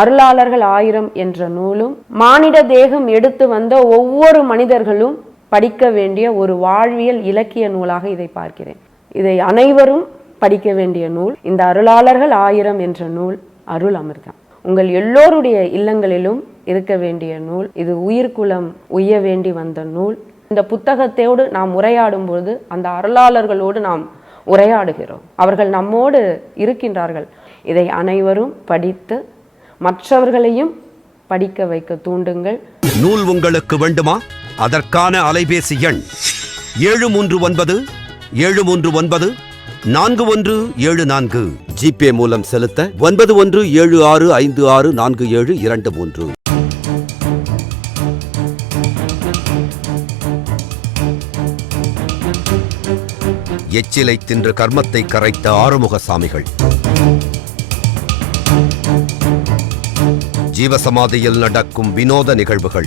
அருளாளர்கள் ஆயிரம் என்ற நூலும் மானிட தேகம் எடுத்து வந்த ஒவ்வொரு மனிதர்களும் படிக்க வேண்டிய ஒரு வாழ்வியல் இலக்கிய நூலாக இதை பார்க்கிறேன். இதை அனைவரும் படிக்க வேண்டிய நூல் இந்த அருளாளர்கள் ஆயிரம் என்ற நூல் அருள் அமிர்தம். உங்கள் எல்லோருடைய இல்லங்களிலும் இருக்க வேண்டிய நூல் இது உயிர்குலம் உய்ய வேண்டி வந்த நூல். இந்த புத்தகத்தோடு நாம் உரையாடும் பொழுது அந்த அருளாளர்களோடு நாம் உரையாடுகிறோம். அவர்கள் நம்மோடு இருக்கின்றார்கள். இதை அனைவரும் படித்து மற்றவர்களையும் படிக்க வைக்க தூண்டுங்கள். நூல் உங்களுக்கு வேண்டுமா? அதற்கான அலைபேசி எண் ஏழு மூன்று ஒன்பது ஏழு மூன்று ஒன்பது நான்கு ஒன்று ஏழு நான்கு. ஜிபே மூலம் செலுத்த ஒன்பது ஒன்று ஏழு ஆறு ஐந்து ஆறு நான்கு ஏழு இரண்டு மூன்று. எச்சிலை தின்று கர்மத்தை கரைத்த ஆறுமுக சாமிகள் ஜீவசமாதியில் நடக்கும் வினோத நிகழ்வுகள்.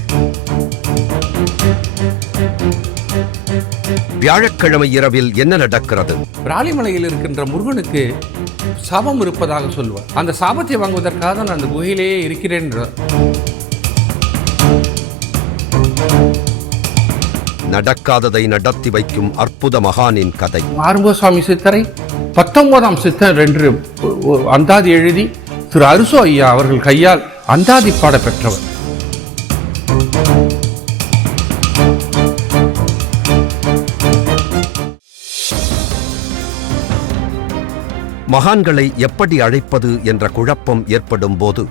வியாழக்கிழமை இரவில் என்ன நடக்கிறது? விராலிமலையில் இருக்கின்ற முருகனுக்கு சாபம் இருப்பதாக சொல்லுவார் அந்த சாபத்தை வாங்குவதற்காக நான் அந்த குகையிலேயே இருக்கிறேன். நடக்காததை நடத்தி வைக்கும் அற்புத மகானின் கதை. ஆறுமுகசாமி சித்தரை பத்தொன்பதாம் சித்தர் என்று அந்தாதி எழுதி திரு அருசோ ஐயா அவர்கள் கையால் அந்தாதி பாட பெற்றவர். மகான்களை எப்படி அழைப்பது என்ற குழப்பம் ஏற்படும் போது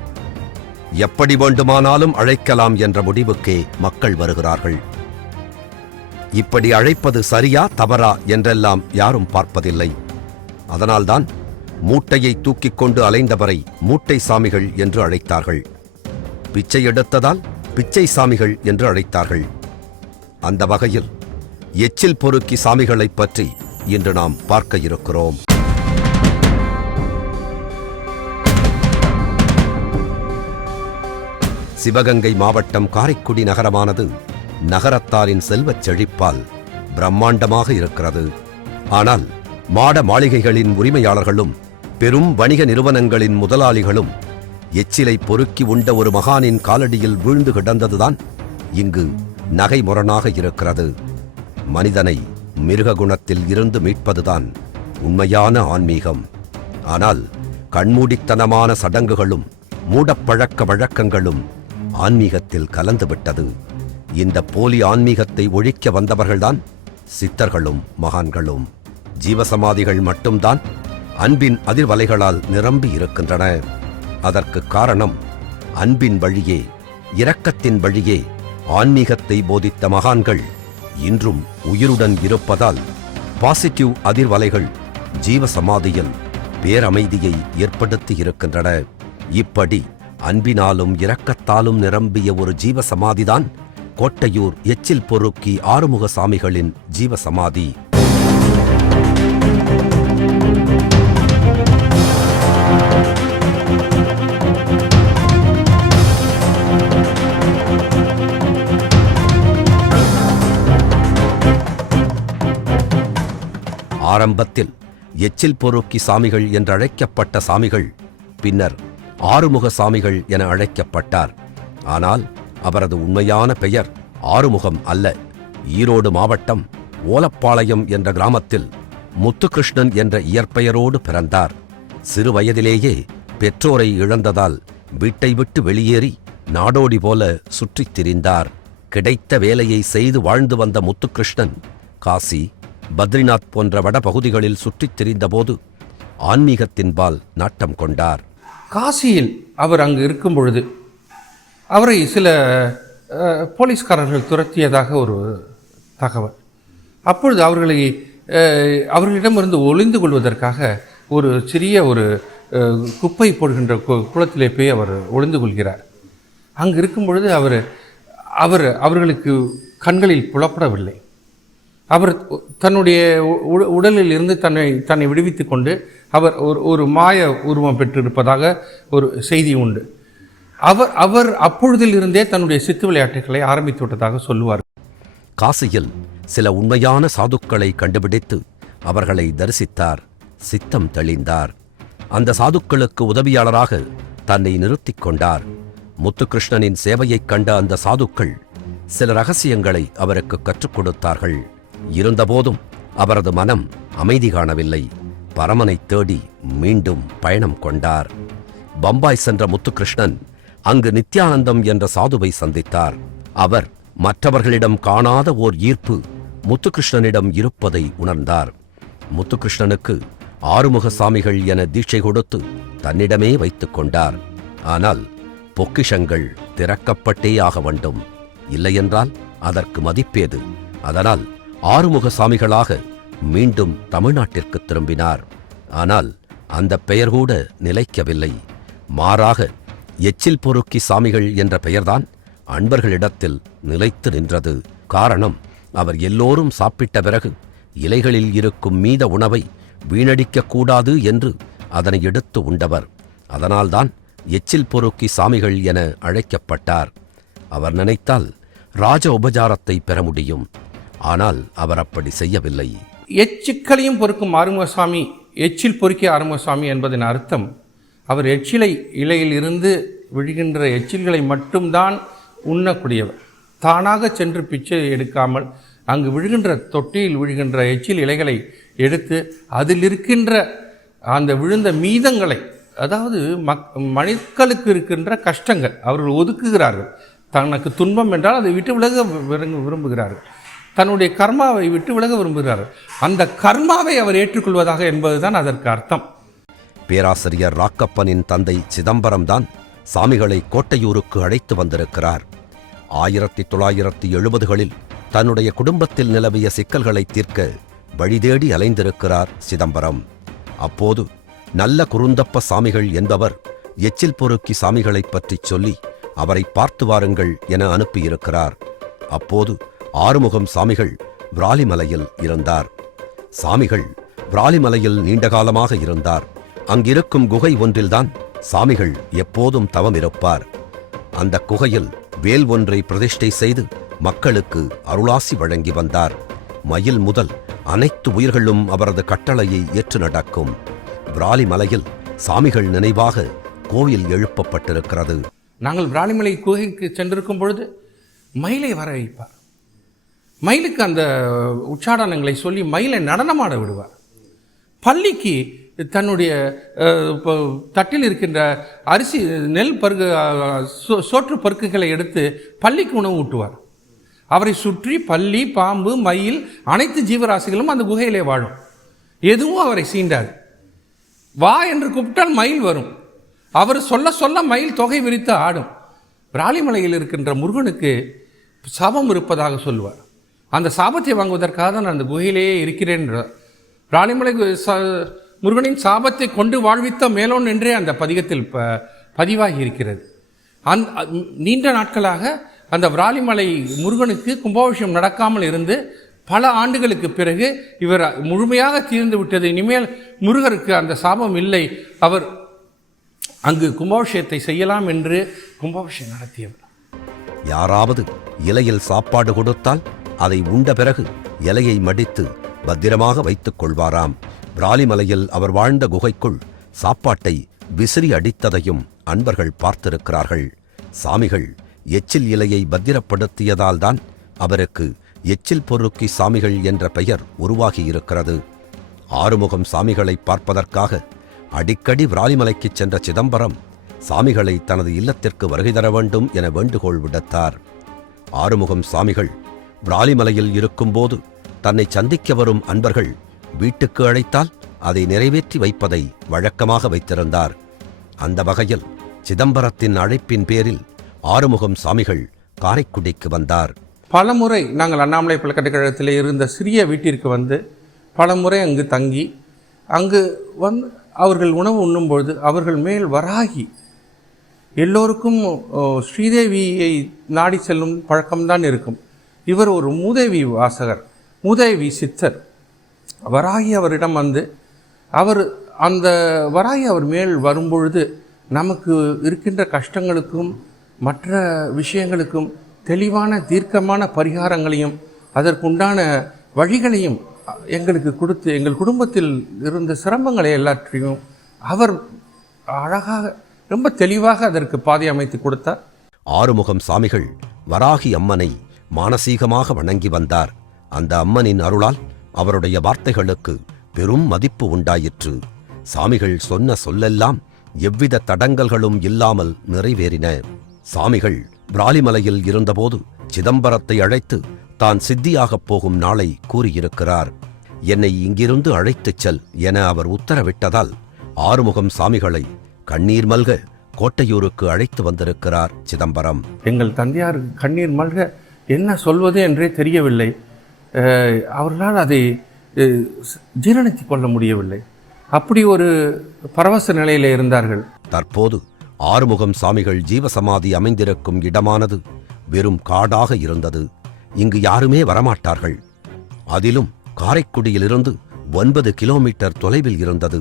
எப்படி வேண்டுமானாலும் அழைக்கலாம் என்ற முடிவுக்கே மக்கள் வருகிறார்கள். இப்படி அழைப்பது சரியா தவறா என்றெல்லாம் யாரும் பார்ப்பதில்லை. அதனால்தான் மூட்டையை தூக்கிக் கொண்டு அலைந்தவரை மூட்டை சாமிகள் என்று அழைத்தார்கள். பிச்சை எடுத்ததால் பிச்சை சாமிகள் என்று அழைத்தார்கள். அந்த வகையில் எச்சில் பொறுக்கி சாமிகளைப் பற்றி இன்று நாம் பார்க்க இருக்கிறோம். சிவகங்கை மாவட்டம் காரைக்குடி நகரமானது நகரத்தாரின் செல்வச் செழிப்பால் பிரம்மாண்டமாக இருக்கிறது. ஆனால் மாட மாளிகைகளின் உரிமையாளர்களும் பெரும் வணிக நிறுவனங்களின் முதலாளிகளும் எச்சிலை பொறுக்கி உண்ட ஒரு மகானின் காலடியில் வீழ்ந்து கிடந்ததுதான் இங்கு நகைமுரணாக இருக்கிறது. மனிதனை மிருக குணத்தில் இருந்து மீட்பதுதான் உண்மையான ஆன்மீகம். ஆனால் கண்மூடித்தனமான சடங்குகளும் மூடப்பழக்க வழக்கங்களும் ஆன்மீகத்தில் கலந்துவிட்டது. இந்த போலி ஆன்மீகத்தை ஒழிக்க வந்தவர்கள்தான் சித்தர்களும் மகான்களும். ஜீவசமாதிகள் மட்டும்தான் அன்பின் அதிர்வலைகளால் நிரம்பி இருக்கின்றன. அதற்கு காரணம் அன்பின் வழியே இரக்கத்தின் வழியே ஆன்மீகத்தை போதித்த மகான்கள் இன்றும் உயிருடன் இருப்பதால் பாசிட்டிவ் அதிர்வலைகள் ஜீவசமாதியில் பேரமைதியை ஏற்படுத்தி இருக்கின்றன. இப்படி அன்பினாலும் இரக்கத்தாலும் நிரம்பிய ஒரு ஜீவசமாதிதான் கோட்டையூர் எச்சில் பொறுக்கி ஆறுமுக சாமிகளின் ஜீவசமாதி. ஆரம்பத்தில் எச்சில் பொறுக்கி சாமிகள் என்றழைக்கப்பட்ட சாமிகள் பின்னர் ஆறுமுக சாமிகள் என அழைக்கப்பட்டார். ஆனால் அவரது உண்மையான பெயர் ஆறுமுகம் அல்ல. ஈரோடு மாவட்டம் ஓலப்பாளையம் என்ற கிராமத்தில் முத்துகிருஷ்ணன் என்ற இயற்பெயரோடு பிறந்தார். சிறு வயதிலேயே பெற்றோரை இழந்ததால் வீட்டை விட்டு வெளியேறி நாடோடி போல சுற்றித் திரிந்தார். கிடைத்த வேலையை செய்து வாழ்ந்து வந்த முத்துகிருஷ்ணன் காசி பத்ரிநாத் போன்ற வட பகுதிகளில் சுற்றித் திரிந்தபோது ஆன்மீகத்தின்பால் நாட்டம் கொண்டார். காசியில் அவர் அங்கு இருக்கும் பொழுது அவரை சில போலீஸ்காரர்கள் துரத்தியதாக ஒரு தகவல். அப்பொழுது அவர்களை அவர்களிடமிருந்து ஒளிந்து கொள்வதற்காக ஒரு சிறிய ஒரு குப்பை போடுகின்ற கு- குளத்திலே போய் அவர் ஒளிந்து கொள்கிறார். அங்கு இருக்கும் பொழுது அவர் அவர் அவர்களுக்கு கண்களில் புலப்படவில்லை. அவர் தன்னுடைய உ- உ- உடலில் இருந்து தன்னை தன்னை விடுவித்து கொண்டு அவர் ஒரு ஒரு மாய உருவம் பெற்றிருப்பதாக ஒரு செய்தி உண்டு. அவர் அவர் அப்பொழுதில் இருந்தே தன்னுடைய சித்து விளையாட்டுகளை ஆரம்பித்து விட்டதாக சொல்லுவார். காசியில் சில உண்மையான சாதுக்களை கண்டுபிடித்து அவர்களை தரிசித்தார். சித்தம் தெளிந்தார். அந்த சாதுக்களுக்கு உதவியாளராக தன்னை நிறுத்திக் கொண்டார். முத்துகிருஷ்ணனின் சேவையைக் கண்ட அந்த சாதுக்கள் சில ரகசியங்களை அவருக்கு கற்றுக் கொடுத்தார்கள். இருந்தபோதும் அவரது மனம் அமைதி காணவில்லை. பரமனைத் தேடி மீண்டும் பயணம் கொண்டார். பம்பாய் சென்ற முத்துகிருஷ்ணன் அங்கு நித்யானந்தம் என்ற சாதுவை சந்தித்தார். அவர் மற்றவர்களிடம் காணாத ஓர் ஈர்ப்பு முத்துகிருஷ்ணனிடம் இருப்பதை உணர்ந்தார். முத்துகிருஷ்ணனுக்கு ஆறுமுக சாமிகள் என தீட்சை கொடுத்து தன்னிடமே வைத்துக் கொண்டார். ஆனால் பொக்கிஷங்கள் திறக்கப்பட்டே ஆக வேண்டும். இல்லையென்றால் அதற்கு மதிப்பேது? அதனால் ஆறுமுக சாமிகளாக மீண்டும் தமிழ்நாட்டிற்கு திரும்பினார். ஆனால் அந்த பெயர் கூட நிலைக்கவில்லை. மாறாக எச்சில் பொறுக்கி சாமிகள் என்ற பெயர்தான் அன்பர்களிடத்தில் நிலைத்து நின்றது. காரணம் அவர் எல்லோரும் சாப்பிட்ட பிறகு இலைகளில் இருக்கும் மீத உணவை வீணடிக்கக்கூடாது என்று அதனை எடுத்து உண்டவர். அதனால்தான் எச்சில் பொறுக்கி சாமிகள் என அழைக்கப்பட்டார். அவர் நினைத்தால் ராஜ உபசாரத்தை பெற முடியும். ஆனால் அவர் அப்படி செய்யவில்லை. எச்சிக்களையும் பொறுக்கும் ஆறுமுகசாமி எச்சில் பொறுக்கிய ஆறுமுகசாமி என்பதன் அர்த்தம் அவர் எச்சிலை இலையில் இருந்து விழுகின்ற எச்சில்களை மட்டும்தான் உண்ணக்கூடியவர். தானாக சென்று பிச்சை எடுக்காமல் அங்கு விழுகின்ற தொட்டியில் விழுகின்ற எச்சில் இலைகளை எடுத்து அதில் இருக்கின்ற அந்த விழுந்த மீதங்களை அதாவது மக் மனிதர்களுக்கு இருக்கின்ற கஷ்டங்கள் அவர்கள் ஒதுக்குகிறார்கள். தனக்கு துன்பம் என்றால் அதை விட்டு விலக விரும்புகிறார்கள். தன்னுடைய கர்மாவை விட்டு விலக விரும்புகிறார். அந்த கர்மாவை அவர் ஏற்றுக்கொள்வதாக என்பதுதான் அதற்கு அர்த்தம். பேராசிரியர் ராக்கப்பனின் தந்தை சிதம்பரம் தான் சாமிகளை கோட்டையூருக்கு அழைத்து வந்திருக்கிறார். ஆயிரத்தி தொள்ளாயிரத்தி எழுபதுகளில் தன்னுடைய குடும்பத்தில் நிலவிய சிக்கல்களை தீர்க்க வழிதேடி அலைந்திருக்கிறார் சிதம்பரம். அப்போது நல்ல குருந்தப்ப சாமிகள் என்பவர் எச்சில் பொறுக்கி சாமிகளைப் பற்றிச் சொல்லி அவரை பார்த்து வாருங்கள் என அனுப்பியிருக்கிறார். அப்போது ஆறுமுகம் சாமிகள் விராலிமலையில் இருந்தார். சாமிகள் விராலிமலையில் நீண்ட காலமாக இருந்தார். அங்கிருக்கும் குகை ஒன்றில்தான் சாமிகள் எப்போதும் தவம் இருப்பார் அந்த குகையில் வேல் ஒன்றை பிரதிஷ்டை செய்து மக்களுக்கு அருளாசி வழங்கி வந்தார். மயில் முதல் அனைத்து உயிர்களும் அவரது கட்டளையை ஏற்று நடக்கும். விராலிமலையில் சாமிகள் நினைவாக கோவில் எழுப்பப்பட்டிருக்கிறது. நாங்கள் விராலிமலை குகைக்கு சென்றிருக்கும் பொழுது மயிலை வர வைப்பார். மயிலுக்கு அந்த உச்சாடனங்களை சொல்லி மயிலை நடனமாட விடுவார். பள்ளிக்கு தன்னுடைய தட்டில் இருக்கின்ற அரிசி நெல் பருகு சோற்று பருக்குகளை எடுத்து பள்ளிக்கு உணவு ஊட்டுவார். அவரை சுற்றி பள்ளி பாம்பு மயில் அனைத்து ஜீவராசிகளும் அந்த குகையிலே வாழும். எதுவும் அவரை சீண்டாது. வா என்று கூப்பிட்டால் மயில் வரும். அவர் சொல்ல சொல்ல மயில் தொகை விரித்து ஆடும். ராலிமலையில் இருக்கின்ற முருகனுக்கு சபம் இருப்பதாக சொல்லுவார் அந்த சாபத்தை வாங்குவதற்காக தான் நான் அந்த குகையிலேயே இருக்கிறேன் என்றார். முருகனின் சாபத்தை கொண்டு வாழ்வித்த மேலோன் என்றே அந்த பதிகத்தில் ப பதிவாகி இருக்கிறது. அந் நீண்ட நாட்களாக அந்த விராலிமலை முருகனுக்கு கும்பாபிஷேகம் நடக்காமல் இருந்து பல ஆண்டுகளுக்கு பிறகு இவர் முழுமையாக தீர்ந்து விட்டது. இனிமேல் முருகருக்கு அந்த சாபம் இல்லை. அவர் அங்கு கும்பாபிஷேகத்தை செய்யலாம் என்று கும்பாபிஷேகம் நடத்தியவர். யாராவது இலையில் சாப்பாடு கொடுத்தால் அதை உண்ட பிறகு இலையை மடித்து பத்திரமாக வைத்துக் கொள்வாராம். பிராலிமலையில் அவர் வாழ்ந்த குகைக்குள் சாப்பாட்டை விசிறி அடித்ததையும் அன்பர்கள் பார்த்திருக்கிறார்கள். சாமிகள் எச்சில் இலையை பத்திரப்படுத்தியதால்தான் அவருக்கு எச்சில் பொறுக்கி சாமிகள் என்ற பெயர் உருவாகியிருக்கிறது. ஆறுமுகம் சாமிகளை பார்ப்பதற்காக அடிக்கடி விராலிமலைக்குச் சென்ற சிதம்பரம் சாமிகளை தனது இல்லத்திற்கு வருகை தர வேண்டும் என வேண்டுகோள் விடுத்தார். ஆறுமுகம் சாமிகள் விராலிமலையில் இருக்கும்போது தன்னை சந்திக்க வரும் அன்பர்கள் வீட்டுக்கு அழைத்தால் அதை நிறைவேற்றி வைப்பதை வழக்கமாக வைத்திருந்தார். அந்த வகையில் சிதம்பரத்தின் அழைப்பின் பேரில் ஆறுமுகம் சாமிகள் காரைக்குடிக்கு வந்தார். பலமுறை நாங்கள் அண்ணாமலை பல்கலைக்கழகத்தில் இருந்த சிறிய வீட்டிற்கு வந்து பலமுறை அங்கு தங்கி அங்கு வந்து அவர்கள் உணவு உண்ணும்பொழுது அவர்கள் மேல் வராகி எல்லோருக்கும் ஸ்ரீதேவியை நாடி செல்லும் பழக்கம்தான் இருக்கும். இவர் ஒரு மூதேவி வாசகர் மூதேவி சித்தர். வராகி அவரிடம் வந்து அவர் அந்த வராகி அவர் மேல் வரும்பொழுது நமக்கு இருக்கின்ற கஷ்டங்களுக்கும் மற்ற விஷயங்களுக்கும் தெளிவான தீர்க்கமான பரிகாரங்களையும் அதற்குண்டான வழிகளையும் எங்களுக்கு கொடுத்து எங்கள் குடும்பத்தில் இருந்த சிரமங்களை எல்லாற்றையும் அவர் அழகாக ரொம்ப தெளிவாக அதற்கு பாதை அமைத்து கொடுத்தார். ஆறுமுகம் சாமிகள் வராகி அம்மனை மானசீகமாக வணங்கி வந்தார். அந்த அம்மனின் அருளால் அவருடைய வார்த்தைகளுக்கு பெரும் மதிப்பு உண்டாயிற்று. சாமிகள் சொன்ன சொல்லெல்லாம் எவ்வித தடங்கல்களும் இல்லாமல் நிறைவேறின. சாமிகள் பிராலிமலையில் இருந்தபோது சிதம்பரத்தை அழைத்து தான் சித்தியாகப் போகும் நாளை கூறியிருக்கிறார். என்னை இங்கிருந்து அழைத்துச் செல் என அவர் உத்தரவிட்டதால் ஆறுமுகம் சாமிகளை கண்ணீர் மல்க கோட்டையூருக்கு அழைத்து வந்திருக்கிறார் சிதம்பரம். எங்கள் தந்தையார் கண்ணீர் மல்க என்ன சொல்வது என்றே தெரியவில்லை. அவர்களால் அதை ஜீரணித்து ஜீரணித்துக் கொள்ள முடியவில்லை. அப்படி ஒரு பரவச நிலையிலே இருந்தார்கள். தற்போது ஆறுமுகம் சாமிகள் ஜீவசமாதி அமைந்திருக்கும் இடமானது வெறும் காடாக இருந்தது. இங்கு யாருமே வரமாட்டார்கள். அதிலும் காரைக்குடியிலிருந்து ஒன்பது கிலோமீட்டர் தொலைவில் இருந்தது.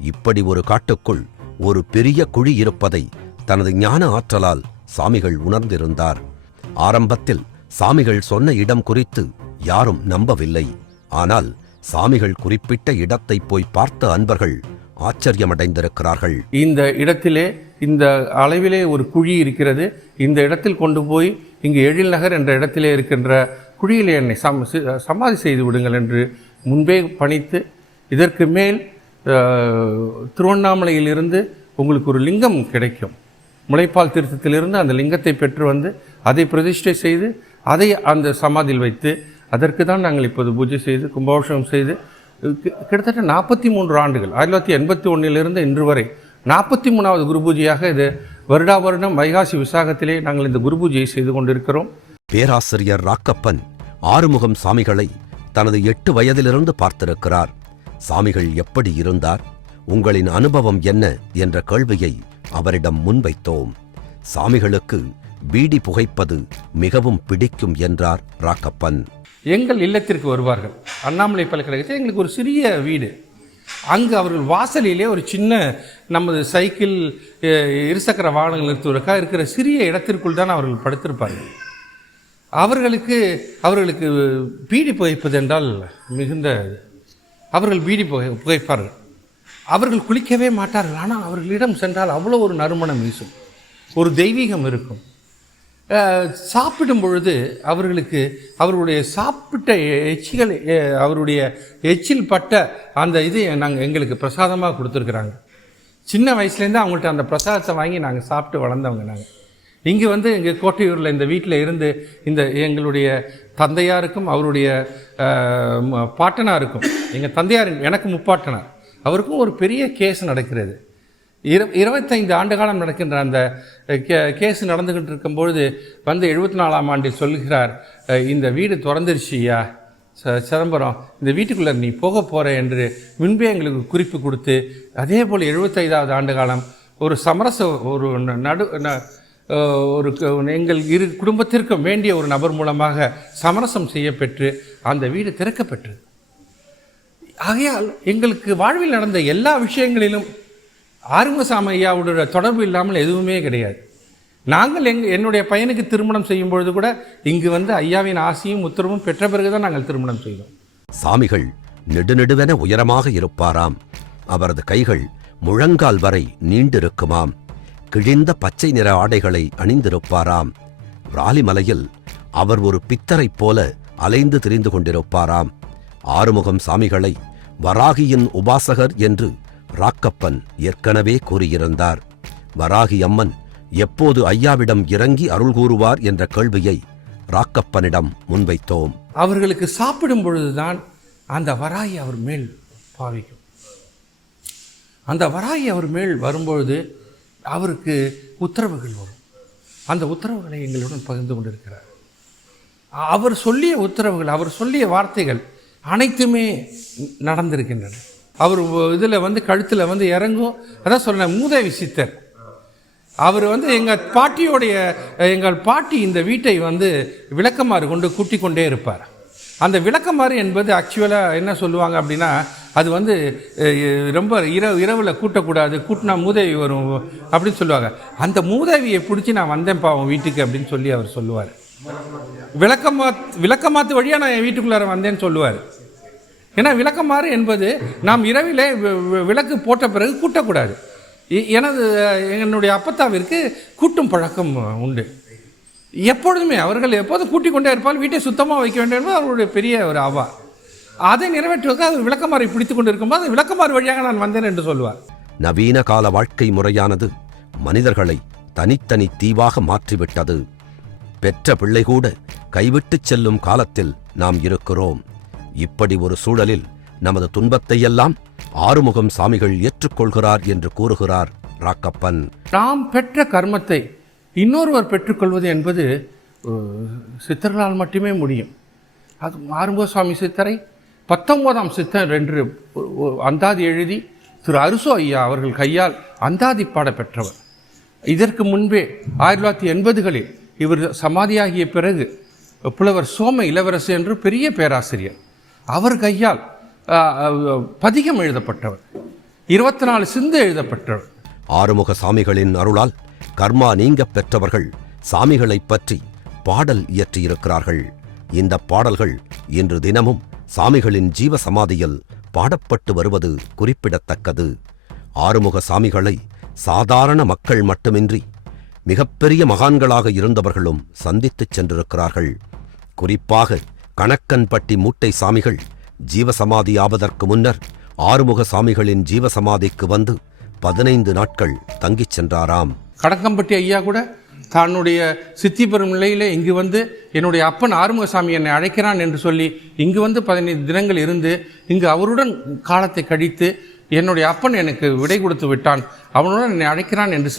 இப்படி ஒரு காட்டுக்குள் ஒரு பெரிய குழி இருப்பதை தனது ஞான ஆற்றலால் சாமிகள் உணர்ந்திருந்தார். ஆரம்பத்தில் சாமிகள் சொன்ன இடம் குறித்து யாரும் நம்பவில்லை. ஆனால் சாமிகள் குறிப்பிட்ட இடத்தை போய் பார்த்த அன்பர்கள் ஆச்சரியமடைந்திருக்கிறார்கள். இந்த இடத்திலே இந்த அளவிலே ஒரு குழி இருக்கிறது. இந்த இடத்தில் கொண்டு போய் இங்கு எழில் நகர் என்ற இடத்திலே இருக்கின்ற குழியிலே என்னை சம் சமாதி செய்து விடுங்கள் என்று முன்பே பணித்து இதற்கு மேல் திருவண்ணாமலையிலிருந்து உங்களுக்கு ஒரு லிங்கம் கிடைக்கும். முளைப்பால் திருத்தத்திலிருந்து அந்த லிங்கத்தை பெற்று வந்து அதை பிரதிஷ்டை செய்து அதை அந்த சமாதியில் வைத்து அதற்கு தான் நாங்கள் இப்போது பூஜை செய்து கும்பாபிஷேகம் செய்து கி- கிட்டத்தட்ட நாற்பத்தி மூன்று ஆண்டுகள் ஆயிரத்தி தொள்ளாயிரத்தி எண்பத்தி ஒன்றிலிருந்து இன்று வரை நாற்பத்தி மூணாவது குரு பூஜையாக இது வருடா வருடம் வைகாசி விசாகத்திலே நாங்கள் இந்த குரு பூஜையை செய்து கொண்டிருக்கிறோம். பேராசிரியர் ராக்கப்பன் ஆறுமுகம் சாமிகளை தனது எட்டு வயதிலிருந்து பார்த்திருக்கிறார். சாமிகள் எப்படி இருந்தார்? உங்களின் அனுபவம் என்ன? என்ற கேள்வியை அவரிடம் முன்வைத்தோம். சாமிகளுக்கு பீடி புகைப்பது மிகவும் பிடிக்கும் என்றார் ராக்கப்பன். எங்கள் இல்லத்திற்கு வருவார்கள். அண்ணாமலை பல்கலைக்கழகத்தில் எங்களுக்கு ஒரு சிறிய வீடு. அங்கு அவர்கள் வாசலிலே ஒரு சின்ன நமது சைக்கிள் இருசக்கர வாகனங்கள் நிறுத்துவதற்காக இருக்கிற சிறிய இடத்திற்குள் தான் அவர்கள் படுத்திருப்பார்கள். அவர்களுக்கு அவர்களுக்கு பீடி புகைப்பது என்றால் மிகுந்த அவர்கள் பீடி புகை புகைப்பார்கள். அவர்கள் குளிக்கவே மாட்டார்கள். ஆனால் அவர்களிடம் சென்றால் அவ்வளோ ஒரு நறுமணம் வீசும். ஒரு தெய்வீகம் இருக்கும். சாப்பிடும் பொழுது அவர்களுக்கு அவர்களுடைய சாப்பிட்ட எச்சிகள் அவருடைய எச்சில் பட்ட அந்த இது நாங்கள் எங்களுக்கு பிரசாதமாக கொடுத்துருக்குறாங்க. சின்ன வயசுலேருந்து அவங்கள்ட்ட அந்த பிரசாதத்தை வாங்கி நாங்கள் சாப்பிட்டு வளர்ந்தவங்க நாங்கள் இங்கே வந்து எங்கள் கோட்டையூரில் இந்த வீட்டில் இருந்து இந்த எங்களுடைய தந்தையாருக்கும் அவருடைய பாட்டனாருக்கும் எங்கள் தந்தையார் எனக்கு முப்பாட்டனார். அவருக்கும் ஒரு பெரிய கேஸ் நடக்கிறது. இரு இருபத்தைந்து ஆண்டு காலம் நடக்கின்ற அந்த கே கேஸ் நடந்துக்கிட்டு இருக்கும்பொழுது வந்து எழுபத்தி நாலாம் ஆண்டில் சொல்கிறார் இந்த வீடு திறந்துருச்சியா ச சிதம்பரம் இந்த வீட்டுக்குள்ளே நீ போக போகிற என்று முன்பே எங்களுக்கு குறிப்பு கொடுத்து அதே போல் எழுபத்தைந்தாவது ஆண்டு காலம் ஒரு சமரச ஒரு நடு ந- ஒரு எங்கள் இரு குடும்பத்திற்கும் வேண்டிய ஒரு நபர் மூலமாக சமரசம் செய்யப்பெற்று அந்த வீடு திறக்கப்பெற்று ஆகையால் எங்களுக்கு வாழ்வில் நடந்த எல்லா விஷயங்களிலும் ஆறுமுகசாமி ஐயாவுடைய தொடர்பு இல்லாமல் எதுவுமே கிடையாது. நாங்கள் எங் என்னுடைய பையனுக்கு திருமணம் செய்யும் பொழுது கூட இங்கு வந்து ஐயாவின் ஆசையும் உத்தரவும் பெற்ற பிறகுதான் நாங்கள் திருமணம் செய்தோம். சாமிகள் நெடுநெடுவென உயரமாக இருப்பாராம். அவரது கைகள் முழங்கால் வரை நீண்டிருக்குமாம். கிழிந்த பச்சை நிற ஆடைகளை அணிந்திருப்பாராம். ராலிமலையில் அவர் ஒரு பித்தரைப் போல அலைந்து திரிந்து கொண்டிருப்பாராம். ஆறுமுகம் சாமிகளை வராகியின் உபாசகர் என்று ராக்கப்பன் ஏற்கனவே கூறியிருந்தார். வராகி அம்மன் எப்போது ஐயாவிடம் இறங்கி அருள் கூறுவார் என்ற கேள்வியை ராக்கப்பனிடம் முன்வைத்தோம். அவர்களுக்கு சாப்பிடும் பொழுதுதான் அந்த வராகி அவர் மேல் பாவிக்கும். அந்த வராகி அவர் மேல் வரும்பொழுது அவருக்கு உத்தரவுகள் வரும். அந்த உத்தரவுகளை எங்களுடன் பகிர்ந்து கொண்டிருக்கிறார். அவர் சொல்லிய உத்தரவுகள் அவர் சொல்லிய வார்த்தைகள் அனைத்துமே நடந்திருக்கின்றன. அவர் இதில் வந்து கழுத்தில் வந்து இறங்கும். அதான் சொன்னேன் மூதேவி சித்தர் அவர் வந்து எங்கள் பாட்டியோடைய எங்கள் பாட்டி இந்த வீட்டை வந்து விளக்கமாறு கொண்டு கூட்டி கொண்டே இருப்பார். அந்த விளக்கமாறு என்பது ஆக்சுவலாக என்ன சொல்லுவாங்க அப்படின்னா அது வந்து ரொம்ப இரவு இரவில் கூட்டக்கூடாது கூட்டினா மூதேவி வரும் அப்படின்னு சொல்லுவாங்க. அந்த மூதேவியை பிடிச்சி நான் வந்தேன் பாவம் வீட்டுக்கு அப்படின்னு சொல்லி அவர் சொல்லுவார். விளக்கமா விளக்கமாத்து வழியாக நான் என் வீட்டுக்குள்ளார வந்தேன்னு சொல்லுவார். ஏன்னா விளக்கமாறு என்பது நாம் இரவிலே விளக்கு போட்ட பிறகு கூட்டக்கூடாது. எனது என்னுடைய அப்பத்தாவிற்கு கூட்டும் பழக்கம் உண்டு. எப்பொழுதுமே அவர்கள் எப்போதும் கூட்டிக் கொண்டே இருப்பால் வீட்டை சுத்தமாக வைக்க வேண்டும் என்பது அவருடைய பெரிய ஒரு அவா அதை நிறைவேற்றுவதற்கு அது விளக்கமாறை பிடித்து கொண்டு இருக்கும்போது விளக்கமாறு வழியாக நான் வந்தேன் என்று சொல்வார். நவீன கால வாழ்க்கை முறையானது மனிதர்களை தனித்தனி தீவாக மாற்றிவிட்டது. பெற்ற பிள்ளை கூட கைவிட்டுச் செல்லும் காலத்தில் நாம் இருக்கிறோம். இப்படி ஒரு சூழலில் நமது துன்பத்தையெல்லாம் ஆறுமுகம் சாமிகள் ஏற்றுக்கொள்கிறார் என்று கூறுகிறார் ராக்கப்பன். நாம் பெற்ற கர்மத்தை இன்னொருவர் பெற்றுக்கொள்வது என்பது சித்தர்களால் மட்டுமே முடியும். அது ஆறுமுக சுவாமி சித்தரை பத்தொன்பதாம் சித்தர் என்று அந்தாதி எழுதி திரு அருசோ ஐயா அவர்கள் கையால் அந்தாதி பாட பெற்றவர். இதற்கு முன்பே ஆயிரத்தி தொள்ளாயிரத்தி எண்பதுகளில் இவர் சமாதியாகிய பிறகு புலவர் சோம இளவரசு என்று பெரிய பேராசிரியர். அவர் கையால் பதிகம் எழுதப்பட்டவர். இருபத்தி நாலு சிந்து எழுதப்பட்டவர். ஆறுமுக சாமிகளின் அருளால் கர்மா நீங்கப் பெற்றவர்கள் சாமிகளைப் பற்றி பாடல் இயற்றியிருக்கிறார்கள். இந்த பாடல்கள் இன்று தினமும் சாமிகளின் ஜீவ சமாதியில் பாடப்பட்டு வருவது குறிப்பிடத்தக்கது. ஆறுமுக சாமிகளை சாதாரண மக்கள் மட்டுமின்றி மிகப்பெரிய மகான்களாக இருந்தவர்களும் சந்தித்துச் சென்றிருக்கிறார்கள். குறிப்பாக கணக்கன்பட்டி மூட்டை சாமிகள் ஜீவசமாதி ஆவதற்கு முன்னர் ஆறுமுக சாமிகளின் ஜீவசமாதிக்கு வந்து பதினைந்து நாட்கள் தங்கிச் சென்றாராம். கடக்கம்பட்டி ஐயா கூட தன்னுடைய சித்தி பெறும் நிலையில் இங்கு வந்து என்னுடைய அப்பன் ஆறுமுகசாமி என்னை அழைக்கிறான் என்று சொல்லி இங்கு வந்து பதினைந்து தினங்கள் இருந்து இங்கு அவருடன் காலத்தை கழித்து என்னுடைய அப்பன் எனக்கு விடை கொடுத்து விட்டான். அவனுடன் என்னை அழைக்கிறான் என்று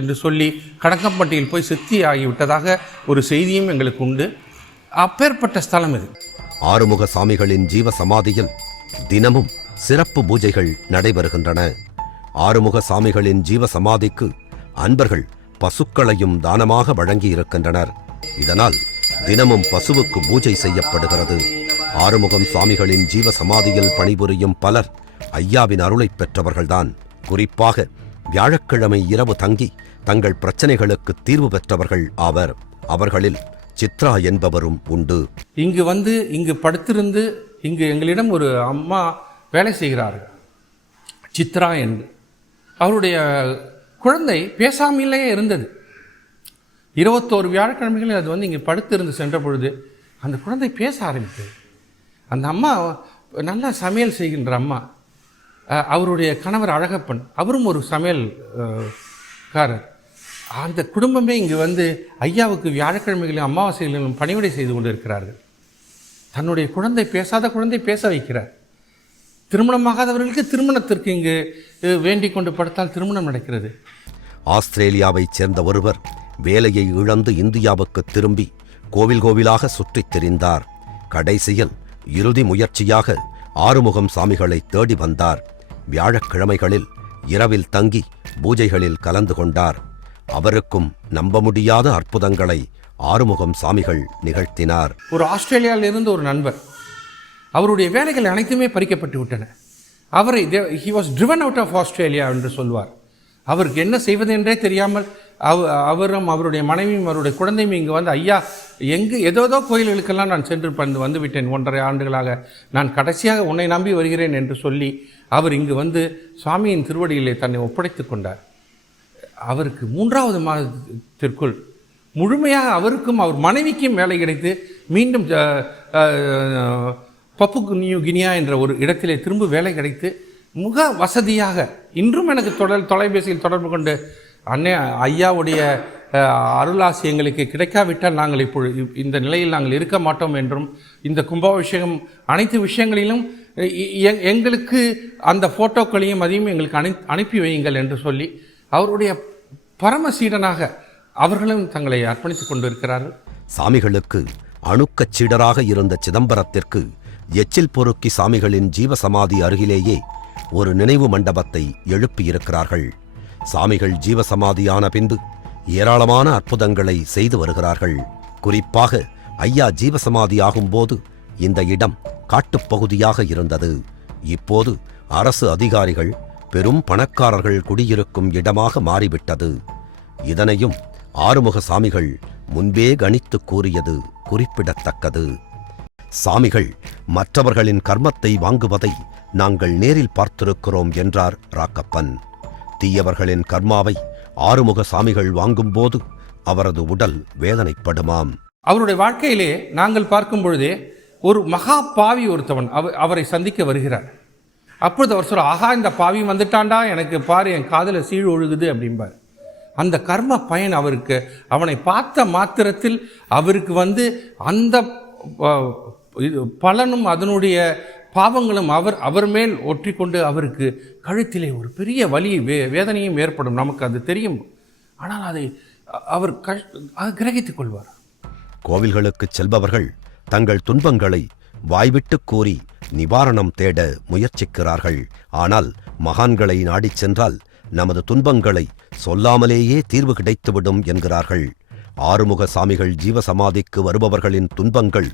என்று சொல்லி கடக்கம்பட்டியில் போய் சித்தி ஆகிவிட்டதாக ஒரு செய்தியும் எங்களுக்கு உண்டு. அப்பேற்பட்ட ஸ்தலம் இது. ஆறுமுக சாமிகளின் ஜீவ சமாதியில் தினமும் சிறப்பு பூஜைகள் நடைபெறுகின்றன. ஆறுமுக சாமிகளின் ஜீவ சமாதிக்கு அன்பர்கள் பசுக்களையும் தானமாக வழங்கியிருக்கின்றனர். இதனால் தினமும் பசுவுக்கு பூஜை செய்யப்படுகிறது. ஆறுமுகம் சாமிகளின் ஜீவ சமாதியில் பணிபுரியும் பலர் ஐயாவின் அருளைப் பெற்றவர்கள்தான். குறிப்பாக வியாழக்கிழமை இரவு தங்கி தங்கள் பிரச்சனைகளுக்கு தீர்வு பெற்றவர்கள் ஆவர். அவர்களில் சித்ரா என்பவரும் உண்டு. இங்கு வந்து இங்கு படுத்திருந்து இங்கு எங்களிடம் ஒரு அம்மா வேலை செய்கிறார்கள். சித்ரா என்று. அவருடைய குழந்தை பேசாமலேயே இருந்தது. இருபத்தோரு வியாழக்கிழமைகளில் அது வந்து இங்கே படுத்திருந்து சென்ற பொழுது அந்த குழந்தை பேச ஆரம்பித்தது. அந்த அம்மா நல்லா சமையல் செய்கின்ற அம்மா. அவருடைய கணவர் அழகப்பன். அவரும் ஒரு சமையல் காரர். அந்த குடும்பமே இங்கு வந்து ஐயாவுக்கு வியாழக்கிழமைகளிலும் அமாவாசைகளிலும் பணிவிடை செய்து கொண்டிருக்கிறார்கள். தன்னுடைய குழந்தை பேசாத குழந்தை பேச வைக்கிறார். திருமணமாகாதவர்களுக்கு திருமணத்திற்கு இங்கு வேண்டிக் கொண்டு படுத்தால் திருமணம் நடக்கிறது. ஆஸ்திரேலியாவைச் சேர்ந்த ஒருவர் வேலையை இழந்து இந்தியாவுக்கு திரும்பி கோவில் கோவிலாக சுற்றித் திரிந்தார். கடைசியில் இறுதி முயற்சியாக ஆறுமுகம் சாமிகளை தேடி வந்தார். வியாழக்கிழமைகளில் இரவில் தங்கி பூஜைகளில் கலந்து கொண்டார். அவருக்கும் நம்ப முடியாத அற்புதங்களை ஆறுமுகம் சாமிகள் நிகழ்த்தினார். ஒரு ஆஸ்திரேலியாவில் இருந்து ஒரு நண்பர். அவருடைய வேலைகள் அனைத்துமே பறிக்கப்பட்டு விட்டன. அவரை he was driven out of Australia என்று சொல்வார். அவருக்கு என்ன செய்வது என்றே தெரியாமல் அவ அவரும் அவருடைய மனைவியும் அவருடைய குழந்தையும் இங்கு வந்து ஐயா எங்கு ஏதோதோ கோயில்களுக்கெல்லாம் நான் சென்று பந்து வந்து விட்டேன் ஒன்றரை ஆண்டுகளாக நான் கடைசியாக உன்னை நம்பி வருகிறேன் என்று சொல்லி அவர் இங்கு வந்து சுவாமியின் திருவடியிலே தன்னை ஒப்படைத்துக் கொண்டார். அவருக்கு மூன்றாவது மாதத்திற்குள் முழுமையாக அவருக்கும் அவர் மனைவிக்கும் வேலை கிடைத்து மீண்டும் பப்பு நியூ கினியா என்ற ஒரு இடத்திலே திரும்ப வேலை கிடைத்து முக வசதியாக இன்றும் எனக்கு தொடர் தொலைபேசியில் தொடர்பு கொண்டு அன்னை ஐயாவுடைய அருளாசி எங்களுக்கு கிடைக்காவிட்டால் நாங்கள் இப்பொழுது இந்த நிலையில் நாங்கள் இருக்க மாட்டோம் என்றும் இந்த கும்பாபிஷேகம் அனைத்து விஷயங்களிலும் எங்களுக்கு அந்த ஃபோட்டோக்களையும் அதையும் எங்களுக்கு அனு அனுப்பி வையுங்கள் என்று சொல்லி அவருடைய பரமசீடனாக அவர்களும் தங்களை அர்ப்பணித்துக் கொண்டிருக்கிறார்கள். சாமிகளுக்கு அணுக்கச் சீடராக இருந்த சிதம்பரத்திற்கு எச்சில் பொறுக்கி சாமிகளின் ஜீவசமாதி அருகிலேயே ஒரு நினைவு மண்டபத்தை எழுப்பியிருக்கிறார்கள். சாமிகள் ஜீவசமாதியான பின்பு ஏராளமான அற்புதங்களை செய்து வருகிறார்கள். குறிப்பாக ஐயா ஜீவசமாதி ஆகும்போது இந்த இடம் காட்டுப்பகுதியாக இருந்தது. இப்போது அரசு அதிகாரிகள் பெரும் பணக்காரர்கள் குடியிருக்கும் இடமாக மாறிவிட்டது. இதனையும் ஆறுமுக சாமிகள் முன்பே கணித்துக் கூறியது குறிப்பிடத்தக்கது. சாமிகள் மற்றவர்களின் கர்மத்தை வாங்குவதை நாங்கள் நேரில் பார்த்திருக்கிறோம் என்றார் ராக்கப்பன். தீயவர்களின் கர்மாவை ஆறுமுக சாமிகள் வாங்கும்போது அவரது உடல் வேதனைப்படுமாம். அவருடைய வாழ்க்கையிலே நாங்கள் பார்க்கும் பொழுதே ஒரு மகா பாவி ஒருத்தவன் அவ அவரை சந்திக்க வருகிறார். அப்பொழுது அவர் சொல்ற ஆஹா இந்த பாவி வந்துட்டாண்டா எனக்கு பாரு என் காதில் சீழ் ஒழுகுது அப்படிம்பார். அந்த கர்ம பயன் அவருக்கு அவனை பார்த்த மாத்திரத்தில் அவருக்கு வந்து அந்த இது பலனும் அதனுடைய பாவங்களும் அவர் அவர் மேல் ஒற்றிக்கொண்டு அவருக்கு கழுத்திலே ஒரு பெரிய வலி வே வேதனையும் ஏற்படும் நமக்கு அது தெரியும். ஆனால் அதை அவர் கஷ் கிரகித்துக் கொள்வார். கோவில்களுக்கு செல்பவர்கள் தங்கள் துன்பங்களை வாய்விட்டு கூறி நிவாரணம் தேட முயற்சிக்கிறார்கள். ஆனால் மகான்களை நாடிச் சென்றால் நமது துன்பங்களை சொல்லாமலேயே தீர்வு கிடைத்துவிடும் என்கிறார்கள். ஆறுமுக சாமிகள் ஜீவசமாதிக்கு வருபவர்களின் துன்பங்கள்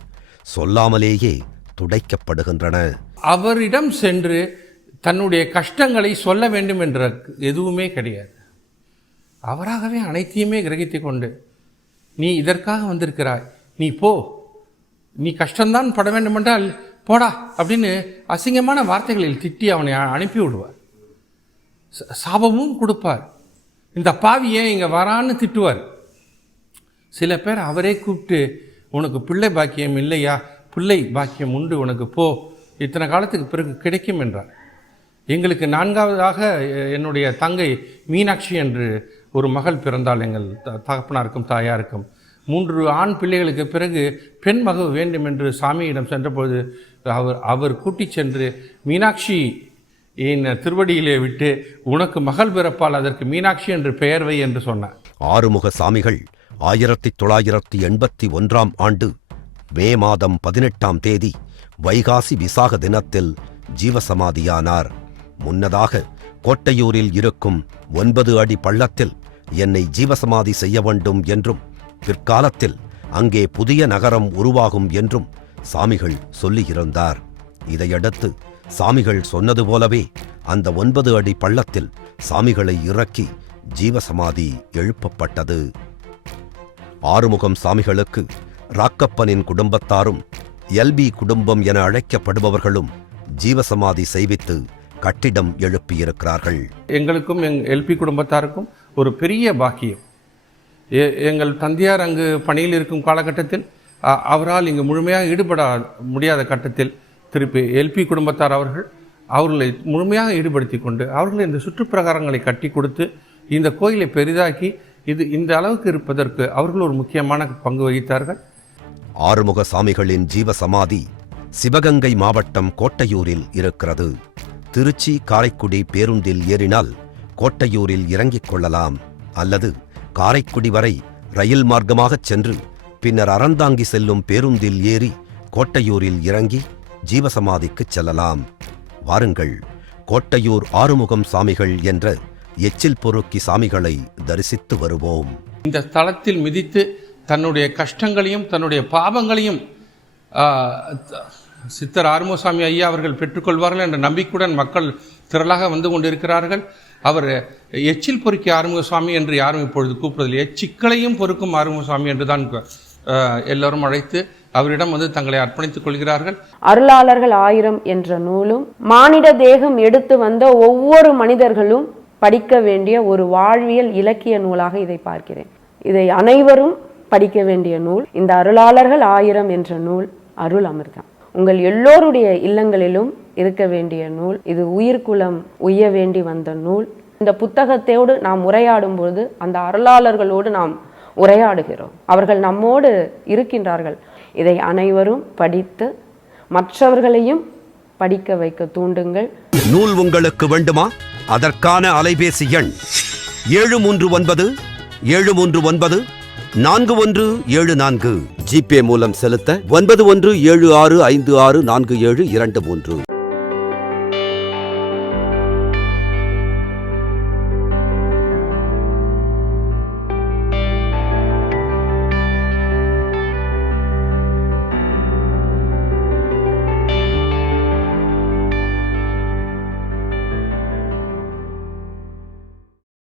சொல்லாமலேயே துடைக்கப்படுகின்றன. அவரிடம் சென்று தன்னுடைய கஷ்டங்களை சொல்ல வேண்டும் என்ற எதுவுமே கிடையாது. அவராகவே அனைத்தையுமே கிரகித்து கொண்டு நீ இதற்காக வந்திருக்கிறாய். நீ போ. நீ கஷ்டம்தான் பட வேண்டுமென்றால் போடா அப்படின்னு அசிங்கமான வார்த்தைகளில் திட்டி அவனை அனுப்பி விடுவார் ச- சாபமும் கொடுப்பார். இந்த பாவி ஏன் இங்கே வரான்னு திட்டுவார். சில பேர் அவரே கூப்பிட்டு உனக்கு பிள்ளை பாக்கியம் இல்லையா? பிள்ளை பாக்கியம் உண்டு உனக்கு போ. இத்தனை காலத்துக்கு பிறகு கிடைக்கும் என்றார். எங்களுக்கு நான்காவதாக என்னுடைய தங்கை மீனாட்சி என்று ஒரு மகள் பிறந்தாள் எங்கள் த- தகப்பனாருக்கும் தாயாருக்கும். மூன்று ஆண் பிள்ளைகளுக்கு பிறகு பெண் மகவு வேண்டும் என்று சாமியிடம் சென்றபோது அவர் அவர் கூட்டிச் சென்று மீனாட்சி என் திருவடியிலே விட்டு உனக்கு மகள் பிறப்பால் அதற்கு மீனாட்சி என்று பெயர் வை என்று சொன்னார். ஆறுமுக சாமிகள் ஆயிரத்தி தொள்ளாயிரத்தி எண்பத்தி ஒன்றாம் ஆண்டு மே மாதம் பதினெட்டாம் தேதி வைகாசி விசாக தினத்தில் ஜீவசமாதியானார். முன்னதாக கோட்டையூரில் இருக்கும் ஒன்பது அடி பள்ளத்தில் என்னை ஜீவசமாதி செய்ய வேண்டும் என்றும் பிற்காலத்தில் அங்கே புதிய நகரம் உருவாகும் என்றும் சாமிகள் சொல்லியிருந்தார். இதையடுத்து சாமிகள் சொன்னது போலவே அந்த ஒன்பது அடி பள்ளத்தில் சாமிகளை இறக்கி ஜீவசமாதி எழுப்பப்பட்டது. ஆறுமுகம் சாமிகளுக்கு ராக்கப்பனின் குடும்பத்தாரும் எல்பி குடும்பம் என அழைக்கப்படுபவர்களும் ஜீவசமாதி செய்வித்து கட்டிடம் எழுப்பியிருக்கிறார்கள். எங்களுக்கும் எங் எல்பி குடும்பத்தாருக்கும் ஒரு பெரிய பாக்கியம். எ- எங்கள் தந்தையார் அங்கு பணியில் இருக்கும் காலகட்டத்தில் அவரால் இங்கு முழுமையாக ஈடுபட முடியாத கட்டத்தில் திருப்பி எல்பி குடும்பத்தார் அவர்கள் அவர்களை முழுமையாக ஈடுபடுத்தி கொண்டு அவர்கள் இந்த சுற்றுப்பிரகாரங்களை கட்டி கொடுத்து இந்த கோயிலை பெரிதாக்கி இது இந்த அளவுக்கு இருப்பதற்கு அவர்கள் ஒரு முக்கியமான பங்கு வகித்தார்கள். ஆறுமுக சாமிகளின் ஜீவசமாதி சிவகங்கை மாவட்டம் கோட்டையூரில் இருக்கிறது. திருச்சி காரைக்குடி பேருந்தில் ஏறினால் கோட்டையூரில் இறங்கிக் கொள்ளலாம் அல்லது காரைக்குடி வரை ரயில் மார்க்கமாகச் சென்று பின்னர் அறந்தாங்கி செல்லும் பேருந்தில் ஏறி கோட்டையூரில் இறங்கி ஜீவசமாதிக்குச் செல்லலாம். வாருங்கள் கோட்டையூர் ஆறுமுகம் சாமிகள் என்ற எச்சில் பொறுக்கி சாமிகளை தரிசித்து வருவோம். இந்த ஸ்தலத்தில் மிதித்து தன்னுடைய கஷ்டங்களையும் தன்னுடைய பாவங்களையும் சித்தர் ஆறுமுகசாமி ஐயா அவர்கள் பெற்றுக்கொள்வார்கள் என்ற நம்பிக்கையுடன் மக்கள் திரளாக வந்து கொண்டிருக்கிறார்கள். அவர் எச்சில் பொறுக்கி ஆறுமுகசாமி என்று யாரும் இப்பொழுது கூப்பிடுவதில்லை. எச்சிக்களையும் பொறுக்கும் ஆறுமுகசாமி என்று தான் எல்லோரும் அழைத்து அவரிடம் வந்து தங்களை அர்ப்பணித்துக் கொள்கிறார்கள். அருளாளர்கள் ஆயிரம் என்ற நூலும் மானிட தேகம் எடுத்து வந்த ஒவ்வொரு மனிதர்களும் படிக்க வேண்டிய ஒரு வாழ்வியல் இலக்கிய நூலாக இதை பார்க்கிறேன். இதை அனைவரும் படிக்க வேண்டிய நூல் இந்த அருளாளர்கள் ஆயிரம் என்ற நூல் அருள் அமிர்தம். உங்கள் எல்லோருடைய இல்லங்களிலும் இருக்க வேண்டிய நூல் இது உயிர்க்குலம் உய்ய வேண்டி வந்த நூல். இந்த புத்தகத்தோடு நாம் உரையாடும் பொழுது அந்த அருளாளர்களோடு நாம் உரையாடுகிறோம். அவர்கள் நம்மோடு இருக்கின்றார்கள். இதை அனைவரும் படித்து மற்றவர்களையும் படிக்க வைக்க தூண்டுங்கள். நூல் உங்களுக்கு வேண்டுமா? அதற்கான அலைபேசி எண் ஏழு மூன்று ஒன்பது ஏழு மூன்று ஒன்பது நான்கு ஒன்று ஏழு நான்கு. ஜிபே மூலம் செலுத்த ஒன்பது ஒன்று ஏழு ஆறு ஐந்து ஆறு நான்கு ஏழு இரண்டு மூன்று.